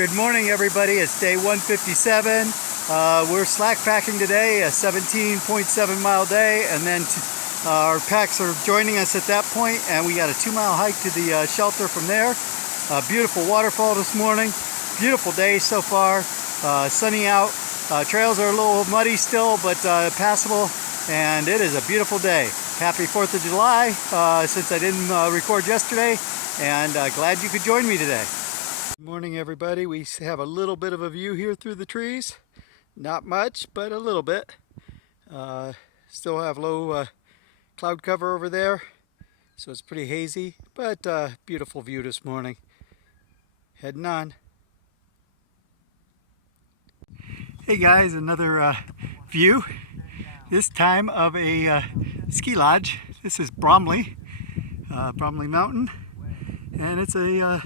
Good morning, everybody. It's day 157. We're slack packing today, a 17.7 mile day, and then our packs are joining us at that point, and we got a 2-mile hike to the shelter from there. Beautiful waterfall this morning. Beautiful day so far. Sunny out. Trails are a little muddy still, but passable, and it is a beautiful day. Happy 4th of July since I didn't record yesterday, and glad you could join me today. Good morning, everybody. We have a little bit of a view here through the trees. Not much, but a little bit. Still have low cloud cover over there, so it's pretty hazy, but beautiful view this morning. Heading on. Hey guys, another view, this time of a ski lodge. This is Bromley Mountain, and it's a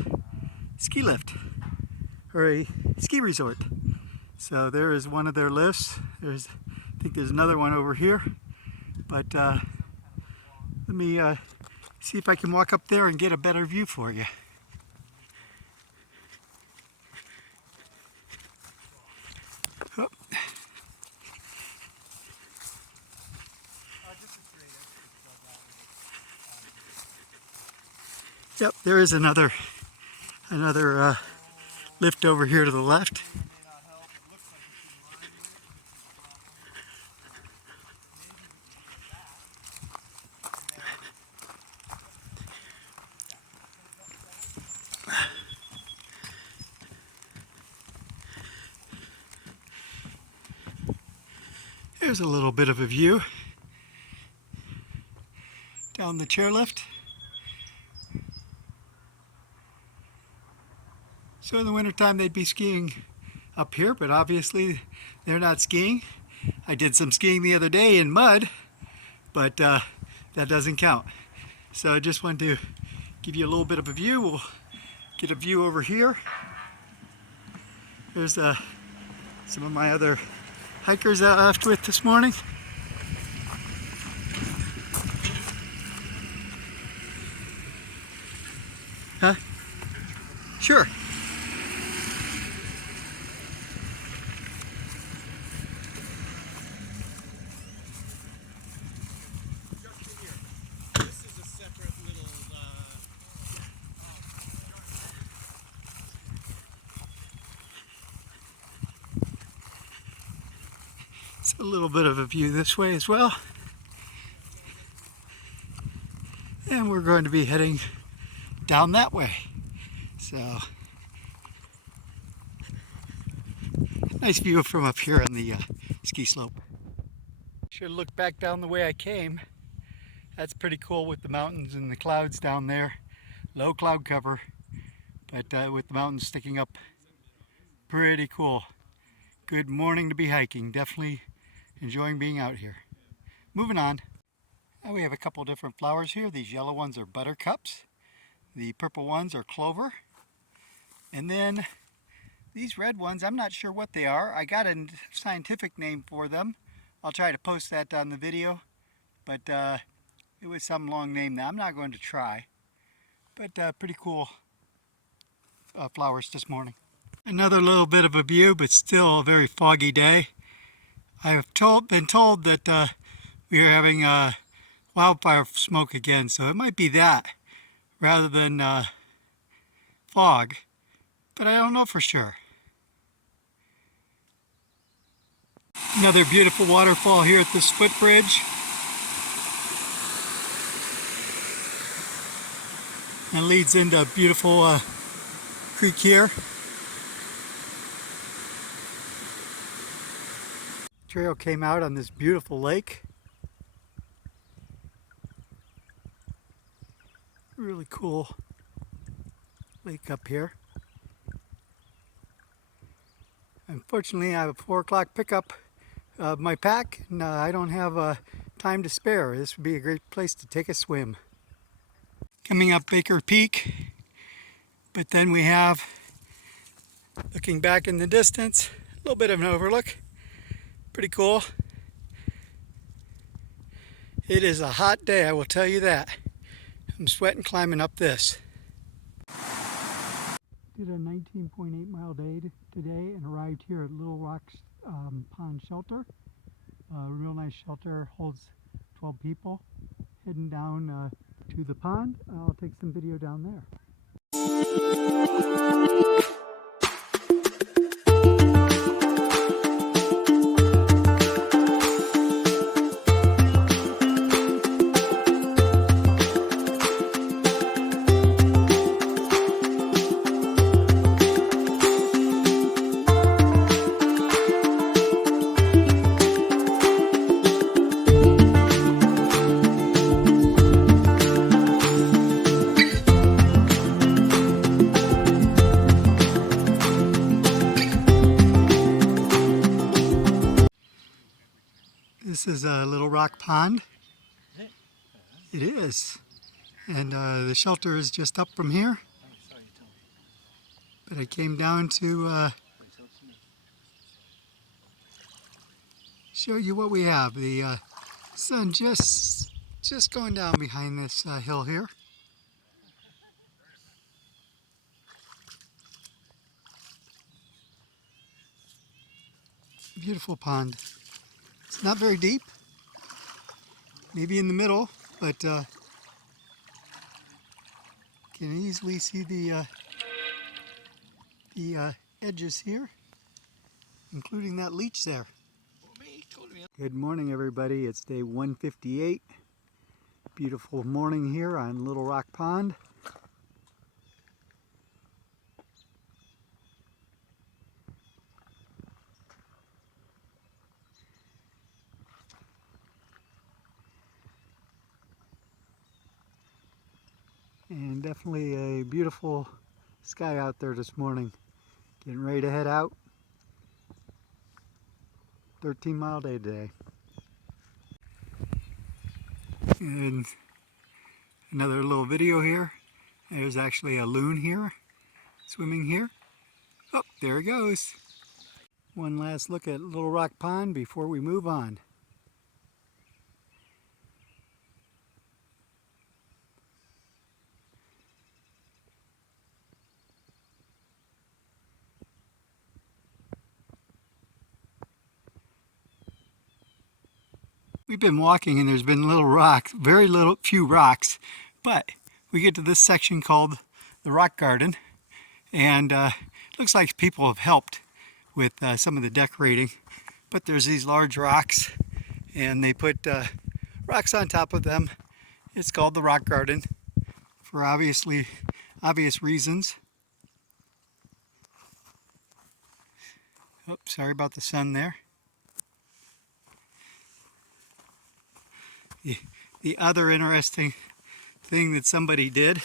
ski lift, or a ski resort. So there is one of their lifts. I think there's another one over here, but let me see if I can walk up there and get a better view for you. Oh. Yep, there is another lift over here to the left. There's a little bit of a view down the chairlift. So in the wintertime they'd be skiing up here, but obviously they're not skiing. I did some skiing the other day in mud, but that doesn't count. So I just wanted to give you a little bit of a view. We'll get a view over here. There's some of my other hikers I left with this morning. Huh? Sure. It's a little bit of a view this way as well. And we're going to be heading down that way. So, nice view from up here on the ski slope. Should look back down the way I came. That's pretty cool with the mountains and the clouds down there. Low cloud cover, but with the mountains sticking up. Pretty cool. Good morning to be hiking. Definitely enjoying being out here. Moving on. Now we have a couple different flowers here. These yellow ones are buttercups. The purple ones are clover. And then these red ones, I'm not sure what they are. I got a scientific name for them. I'll try to post that on the video. But it was some long name that I'm not going to try. But pretty cool flowers this morning. Another little bit of a view, but still a very foggy day. I have been told that we are having wildfire smoke again, so it might be that rather than fog, but I don't know for sure. Another beautiful waterfall here at this footbridge. And leads into a beautiful creek here. Trail came out on this beautiful lake. Really cool lake up here. Unfortunately, I have a 4 o'clock pickup of my pack, and I don't have time to spare. This would be a great place to take a swim. Coming up Baker Peak, but then we have, looking back in the distance, a little bit of an overlook. Pretty cool. It is a hot day, I will tell you that. I'm sweating climbing up this. Did a 19.8 mile day today and arrived here at Little Rock's Pond Shelter. A real nice shelter, holds 12 people. Heading down to the pond. I'll take some video down there. This is a Little Rock Pond. It is. And the shelter is just up from here. But I came down to show you what we have. The sun just going down behind this hill here. Beautiful pond. It's not very deep, maybe in the middle, but can easily see the edges here, including that leech there. Good morning, everybody. It's day 158. Beautiful morning here on Little Rock Pond. And definitely a beautiful sky out there this morning. Getting ready to head out. 13-mile day today. And another little video here. There's actually a loon here, swimming here. Oh, there he goes. One last look at Little Rock Pond before we move on. We've been walking and there's been little rocks, few rocks, but we get to this section called the Rock Garden, and looks like people have helped with some of the decorating, but there's these large rocks and they put rocks on top of them. It's called the Rock Garden for obvious reasons. Oh, sorry about the sun there. The other interesting thing that somebody did,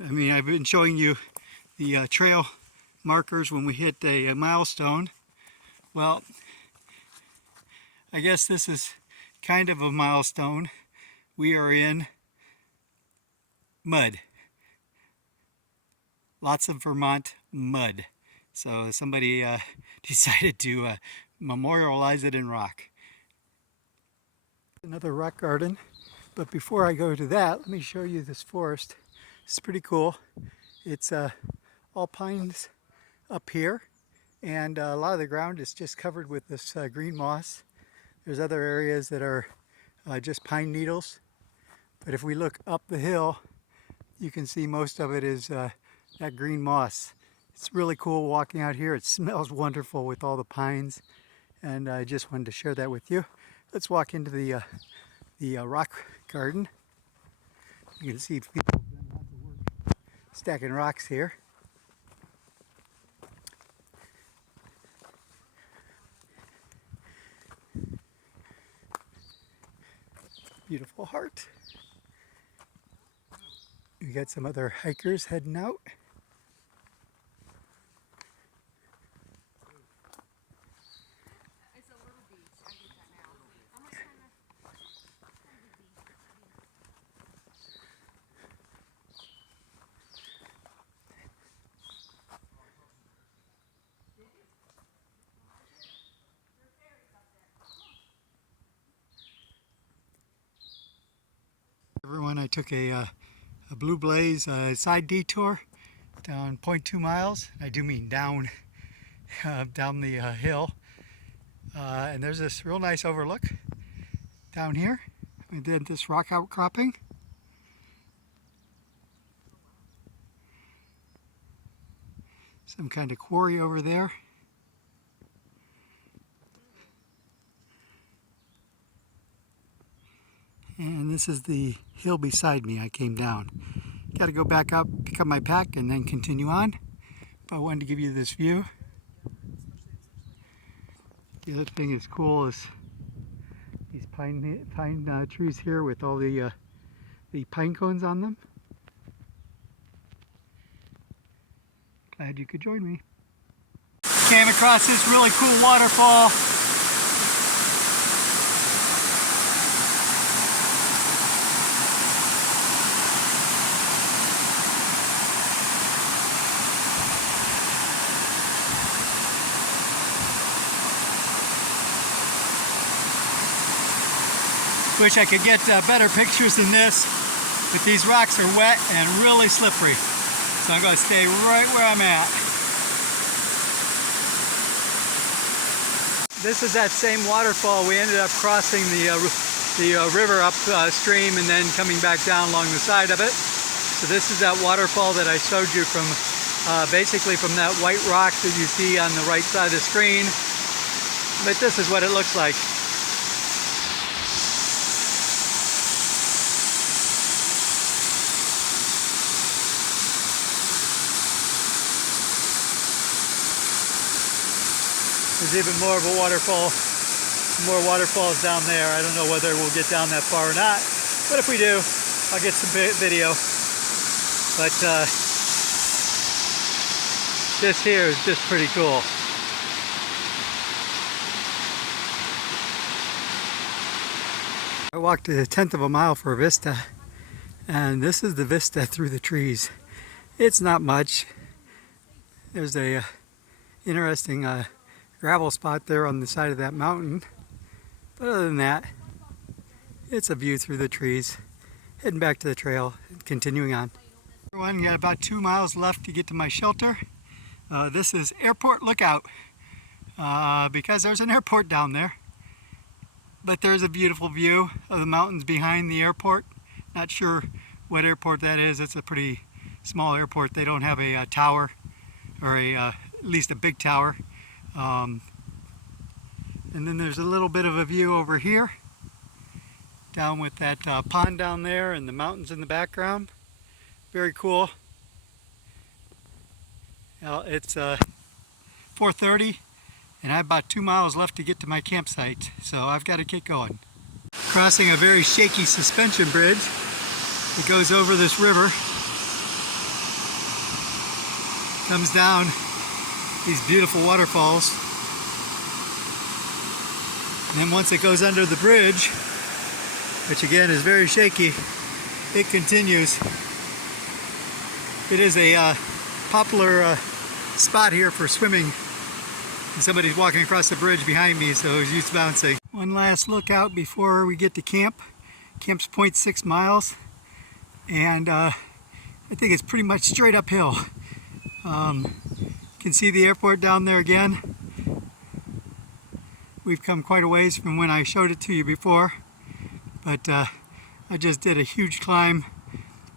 I mean, I've been showing you the trail markers when we hit a milestone. Well, I guess this is kind of a milestone. We are in mud. Lots of Vermont mud. So somebody decided to memorialize it in rock. Another rock garden, but before I go to that, let me show you this forest. It's pretty cool. It's all pines up here, and a lot of the ground is just covered with this green moss. There's other areas that are just pine needles, but if we look up the hill, you can see most of it is that green moss. It's really cool walking out here. It smells wonderful with all the pines, and I just wanted to share that with you. Let's walk into the rock garden. You can see people doing lots of work stacking rocks here. Beautiful heart. We got some other hikers heading out. Everyone, I took a Blue Blaze side detour Down 0.2 miles. I do mean down, down the hill. And there's this real nice overlook down here. We did this rock outcropping. Some kind of quarry over there. And this is the hill beside me I came down. Got to go back up, pick up my pack, and then continue on. But I wanted to give you this view. The other thing that's cool is these pine trees here with all the pine cones on them. Glad you could join me. Came across this really cool waterfall. Wish I could get better pictures than this, but these rocks are wet and really slippery. So I'm going to stay right where I'm at. This is that same waterfall. We ended up crossing the river upstream and then coming back down along the side of it. So this is that waterfall that I showed you from, basically from that white rock that you see on the right side of the screen. But this is what it looks like. There's even more of a waterfall, more waterfalls down there. I don't know whether we'll get down that far or not, but if we do, I'll get some video. But this here is just pretty cool. I walked a 1/10 of a mile for a vista, and this is the vista through the trees. It's not much. There's a interesting gravel spot there on the side of that mountain, but other than that, it's a view through the trees. Heading back to the trail and continuing on. Everyone, got about 2 miles left to get to my shelter. This is Airport Lookout because there's an airport down there, but there's a beautiful view of the mountains behind the airport. Not sure what airport that is. It's a pretty small airport. They don't have a tower, or at least a big tower. And then there's a little bit of a view over here, down with that pond down there and the mountains in the background. Very cool. Well, it's 4:30 and I have about 2 miles left to get to my campsite, so I've got to get going. Crossing a very shaky suspension bridge. It goes over this river, comes down these beautiful waterfalls, and then once it goes under the bridge, which again is very shaky, it continues. It is a popular spot here for swimming, and somebody's walking across the bridge behind me, so he's used to bouncing. One last look out before we get to camp. Camp's 0.6 miles, and I think it's pretty much straight uphill. You can see the airport down there again. We've come quite a ways from when I showed it to you before, but I just did a huge climb,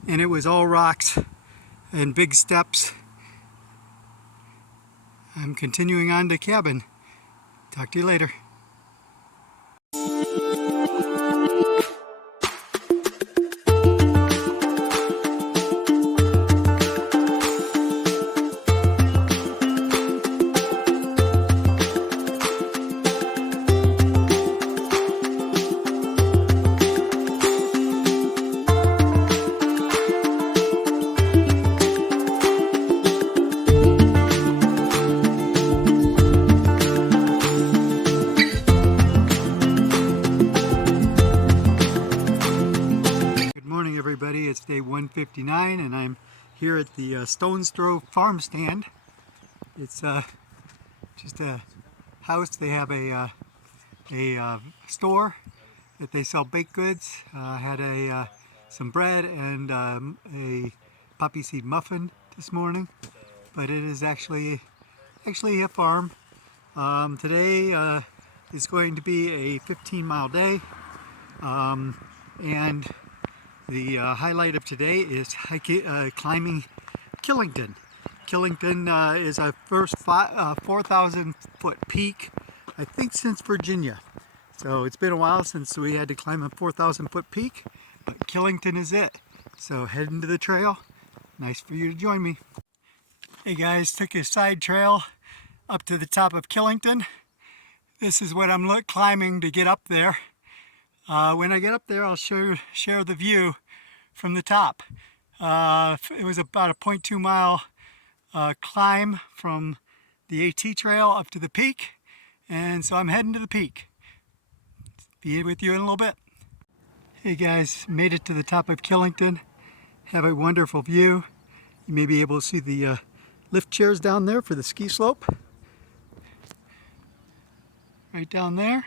and it was all rocks and big steps. I'm continuing on to cabin. Talk to you later. Everybody, it's day 159 and I'm here at the Stones Throw farm stand. It's just a house. They have a store that they sell baked goods. Had some bread and a poppy seed muffin this morning, but it is actually a farm. Today is going to be a 15-mile day, and the highlight of today is climbing Killington. Killington is our first 4,000-foot peak, I think, since Virginia. So it's been a while since we had to climb a 4,000-foot peak, but Killington is it. So heading to the trail. Nice for you to join me. Hey guys, took a side trail up to the top of Killington. This is what I'm climbing to get up there. When I get up there, I'll share the view from the top. It was about a 0.2 mile climb from the AT trail up to the peak, and so I'm heading to the peak. Be with you in a little bit. Hey guys, made it to the top of Killington. Have a wonderful view. You may be able to see the lift chairs down there for the ski slope. Right down there.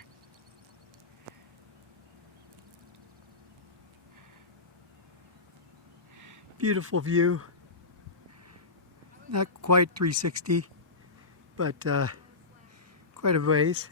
Beautiful view. Not quite 360, but quite a ways.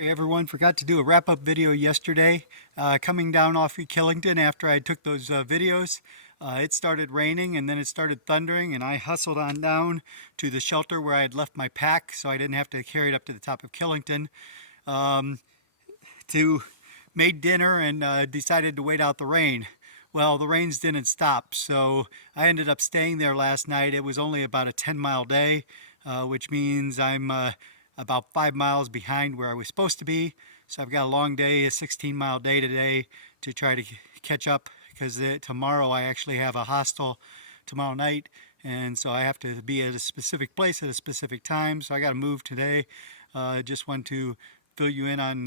Hey everyone, forgot to do a wrap-up video yesterday. Coming down off of Killington after I took those videos, it started raining and then it started thundering, and I hustled on down to the shelter where I had left my pack so I didn't have to carry it up to the top of Killington. Made dinner and decided to wait out the rain. Well, the rains didn't stop, so I ended up staying there last night. It was only about a 10-mile day, which means I'm about 5 miles behind where I was supposed to be. So I've got a long day, a 16-mile day today to try to catch up, because tomorrow I actually have a hostel tomorrow night, and so I have to be at a specific place at a specific time, so I got to move today. Just want to fill you in on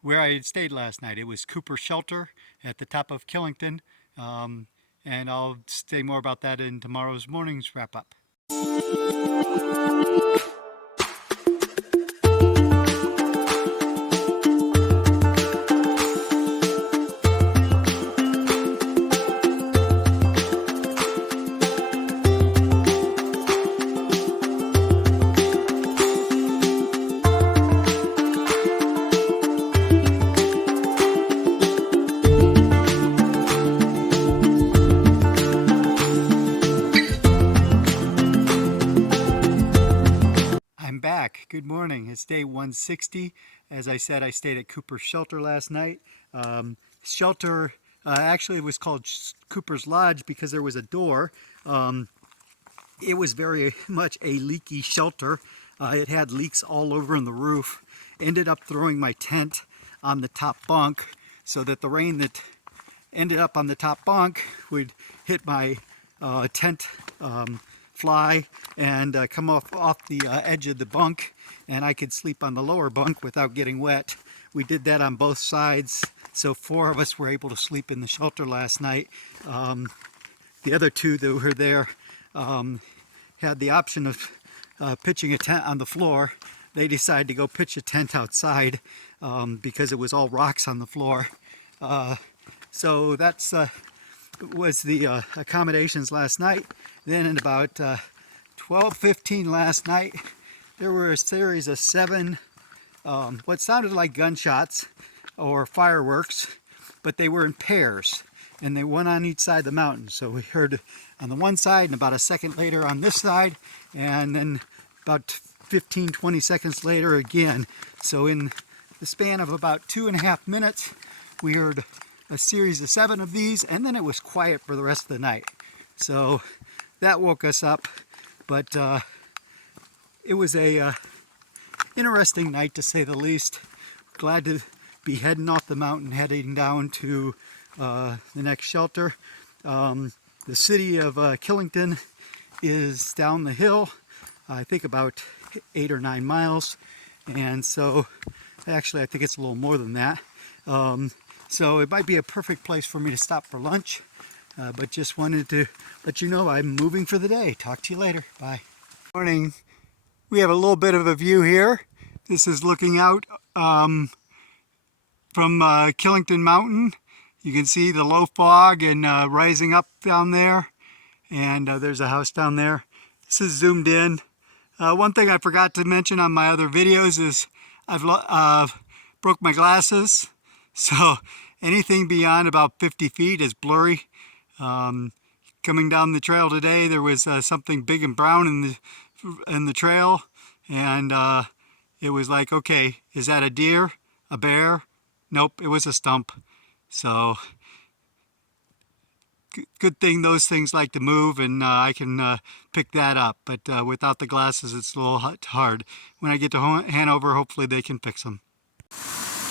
where I had stayed last night. It was Cooper Shelter at the top of Killington, and I'll say more about that in tomorrow's morning's wrap-up. Good morning. It's day 160. As I said, I stayed at Cooper's Shelter last night. Shelter actually was called Cooper's Lodge because there was a door. It was very much a leaky shelter. It had leaks all over in the roof. Ended up throwing my tent on the top bunk so that the rain that ended up on the top bunk would hit my tent fly and come off the edge of the bunk, and I could sleep on the lower bunk without getting wet. We did that on both sides, so 4 of us were able to sleep in the shelter last night. The other 2 that were there had the option of pitching a tent on the floor. They decided to go pitch a tent outside because it was all rocks on the floor. So that's was the accommodations last night. Then at about 12:15 last night, there were a series of 7 what sounded like gunshots or fireworks, but they were in pairs, and they went on each side of the mountain. So we heard on the one side, and about a second later on this side, and then about 15-20 seconds later again. So in the span of about 2.5 minutes, we heard a series of 7 of these, and then it was quiet for the rest of the night. So that woke us up, but it was a interesting night, to say the least. Glad to be heading off the mountain, heading down to the next shelter. The city of Killington is down the hill, I think about 8 or 9 miles, and so actually I think it's a little more than that. So it might be a perfect place for me to stop for lunch, but just wanted to let you know I'm moving for the day. Talk to you later. Bye. Morning. We have a little bit of a view here. This is looking out from Killington Mountain. You can see the low fog and rising up down there, and there's a house down there. This is zoomed in. One thing I forgot to mention on my other videos is I've broke my glasses, so anything beyond about 50 feet is blurry. Coming down the trail today, there was something big and brown in the trail, and it was like, okay, is that a deer, a bear? Nope, it was a stump. So good thing those things like to move, and I can pick that up, but without the glasses it's a little hard. When I get to Hanover, hopefully they can fix them.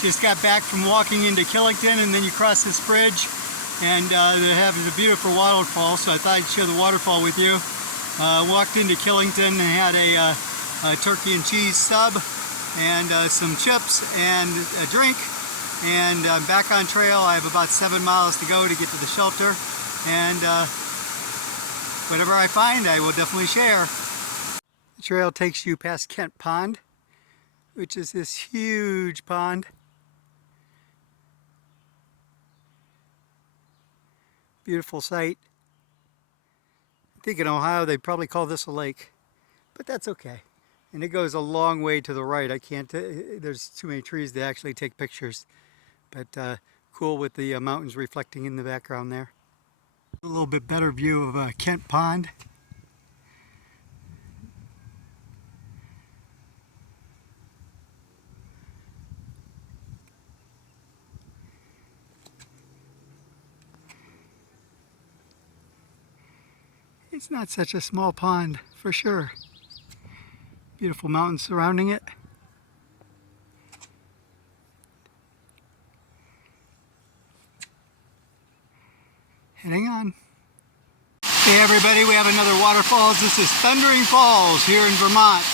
Just got back from walking into Killington, and then you cross this bridge and they have the beautiful waterfall, so I thought I'd share the waterfall with you. Walked into Killington and had a turkey and cheese sub and some chips and a drink, and I'm back on trail. I have about 7 miles to go to get to the shelter, and whatever I find I will definitely share. The trail takes you past Kent Pond, which is this huge pond. Beautiful sight. I think in Ohio they'd probably call this a lake, but that's okay. And it goes a long way to the right. I can't, there's too many trees to actually take pictures, but cool with the mountains reflecting in the background there. A little bit better view of Kent Pond. It's not such a small pond, for sure. Beautiful mountains surrounding it. Heading on. Hey everybody, we have another waterfalls. This is Thundering Falls here in Vermont.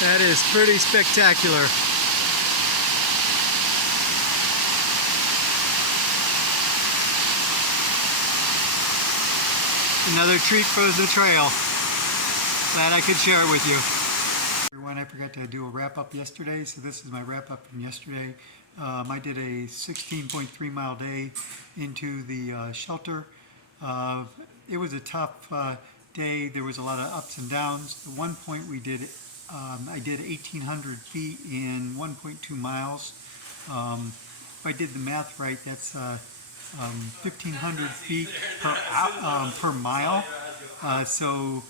That is pretty spectacular. Another treat for the trail. Glad I could share it with you. Everyone, I forgot to do a wrap up yesterday, so this is my wrap up from yesterday. I did a 16.3 mile day into the shelter. It was a tough day. There was a lot of ups and downs. At one point we did I did 1,800 feet in 1.2 miles. If I did the math right, that's 1,500 feet per mile. So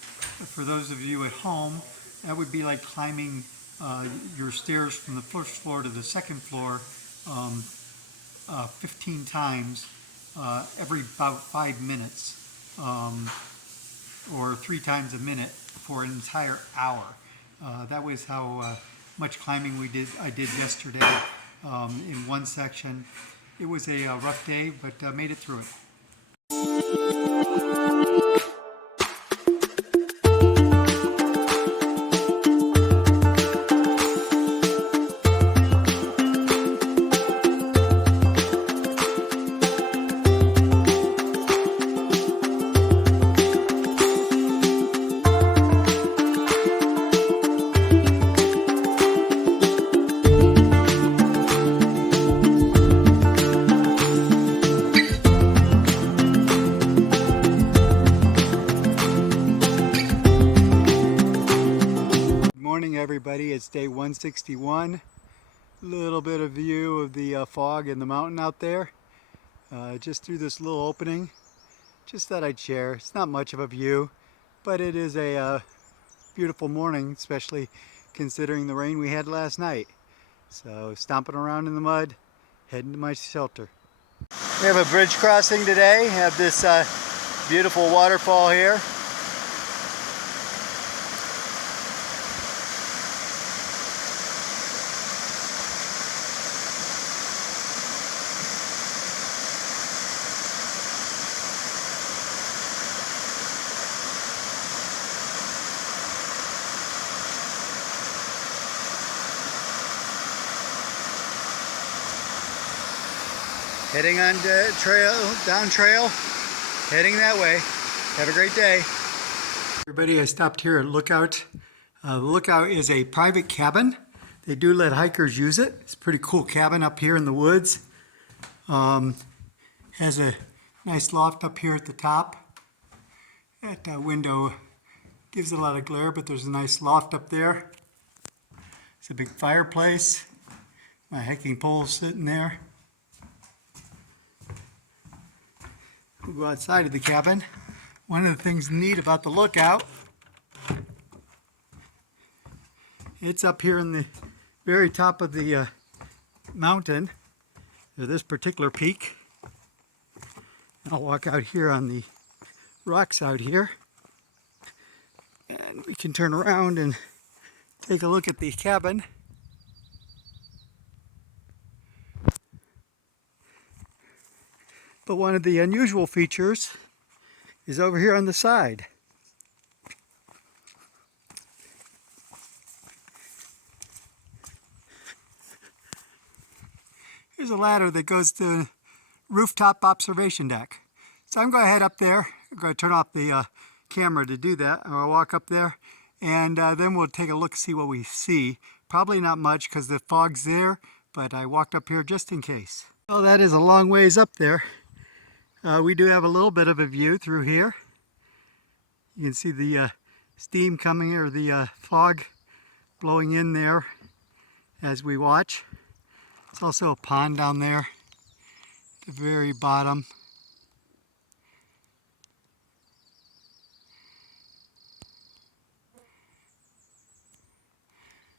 for those of you at home, that would be like climbing your stairs from the first floor to the second floor 15 times every about 5 minutes, or 3 times a minute for an entire hour. That was how much climbing I did yesterday in one section. It was a rough day, but made it through it. Everybody, it's day 161. Little bit of view of the fog and the mountain out there. just through this little opening. Just thought I'd share. It's not much of a view, but it is a beautiful morning, especially considering the rain we had last night. So stomping around in the mud, heading to my shelter. We have a bridge crossing today. We have this beautiful waterfall here. Heading on down trail, heading that way. Have a great day. Everybody, I stopped here at Lookout. The Lookout is a private cabin. They do let hikers use it. It's a pretty cool cabin up here in the woods. Has a nice loft up here at the top. That window gives it a lot of glare, but there's a nice loft up there. It's a big fireplace. My hiking pole is sitting there. We'll go outside of the cabin. One of the things neat about the Lookout, it's up here in the very top of the mountain, or this particular peak. I'll walk out here on the rocks out here, and we can turn around and take a look at the cabin. But one of the unusual features is over here on the side. Here's a ladder that goes to the rooftop observation deck. So I'm going to head up there. I'm going to turn off the camera to do that. I'll walk up there, and then we'll take a look, see what we see. Probably not much because the fog's there, but I walked up here just in case. Well, that is a long ways up there. We do have a little bit of a view through here. You can see the steam coming, or the fog blowing in there as we watch. There's also a pond down there at the very bottom.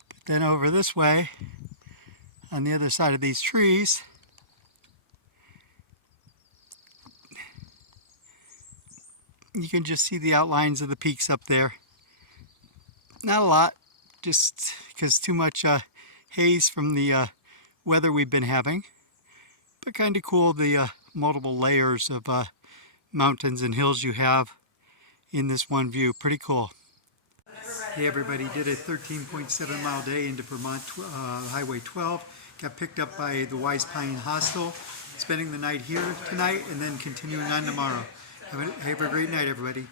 But then over this way, on the other side of these trees, you can just see the outlines of the peaks up there. Not a lot, just because too much haze from the weather we've been having. But kind of cool, the multiple layers of mountains and hills you have in this one view. Pretty cool. Hey everybody, did a 13.7 mile day into Vermont Highway 12. Got picked up by the Wise Pine Hostel. Spending the night here tonight and then continuing on tomorrow. Have a great night, everybody.